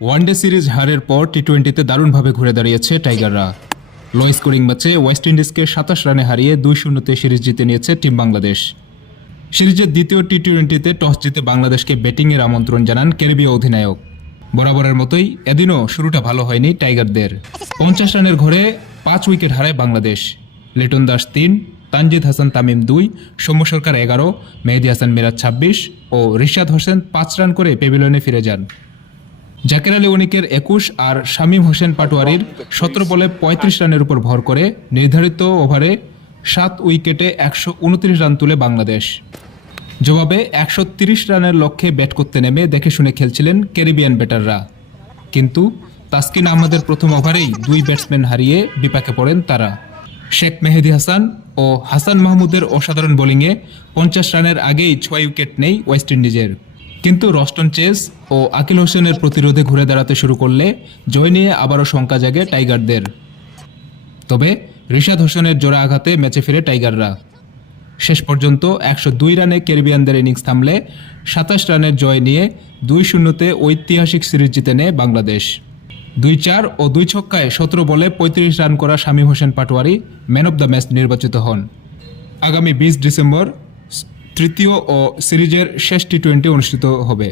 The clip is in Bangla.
ওয়ানডে সিরিজ হারের পর টি টোয়েন্টিতে দারুণভাবে ঘুরে দাঁড়িয়েছে টাইগাররা লো স্কোরিং ম্যাচে ওয়েস্ট ইন্ডিজকে সাতাশ রানে হারিয়ে দুই শূন্যতে সিরিজ জিতে নিয়েছে টিম বাংলাদেশ সিরিজের দ্বিতীয় টি টোয়েন্টিতে টস জিতে বাংলাদেশকে ব্যাটিংয়ের আমন্ত্রণ জানান ক্যারিবীয় অধিনায়ক। বরাবরের মতোই এদিনও শুরুটা ভালো হয়নি টাইগারদের পঞ্চাশ রানের ঘরে পাঁচ উইকেট হারায় বাংলাদেশ। লিটন দাস তিন, তানজিদ হাসান তামিম দুই, সৌম্য সরকার এগারো, মেহেদি হাসান মিরাজ ছাব্বিশ ও রিশাদ হোসেন পাঁচ রান করে পেভিলিয়নে ফিরে যান। জাকের আলী অনিকের একুশ আর শামীম হোসেন পাটোয়ারির সতেরো বলে পঁয়ত্রিশ রানের উপর ভর করে নির্ধারিত ওভারে সাত উইকেটে একশো উনত্রিশ রান তুলে বাংলাদেশ। জবাবে একশো তিরিশ রানের লক্ষ্যে ব্যাট করতে নেমে দেখে শুনে খেলছিলেন ক্যারিবিয়ান ব্যাটাররা। কিন্তু তাসকিন আহমেদের প্রথম ওভারেই দুই ব্যাটসম্যান হারিয়ে বিপাকে পড়েন তারা। শেখ মেহেদি হাসান ও হাসান মাহমুদের অসাধারণ বোলিংয়ে পঞ্চাশ রানের আগেই ছয় উইকেট নেই ওয়েস্ট ইন্ডিজের। কিন্তু রস্টন চেস ও আকিল হোসেনের প্রতিরোধে ঘুরে দাঁড়াতে শুরু করলে জয় নিয়ে আবারও শঙ্কা জাগে টাইগারদের। তবে রিশাদ হোসেনের জোড়া আঘাতে ম্যাচে ফিরে টাইগাররা। শেষ পর্যন্ত একশো দুই রানে ক্যারিবিয়ানদের ইনিংস থামলে সাতাশ রানের জয় নিয়ে দুই শূন্যতে ঐতিহাসিক সিরিজ জিতে নেয় বাংলাদেশ। দুই চার ও দুই ছক্কায় সতেরো বলে পঁয়ত্রিশ রান করা Shamim Hossain Patwari man of the match নির্বাচিত হন। আগামী বিশ ডিসেম্বর তৃতীয় ও সিরিজের শেষ টি টোয়েন্টি অনুষ্ঠিত হবে।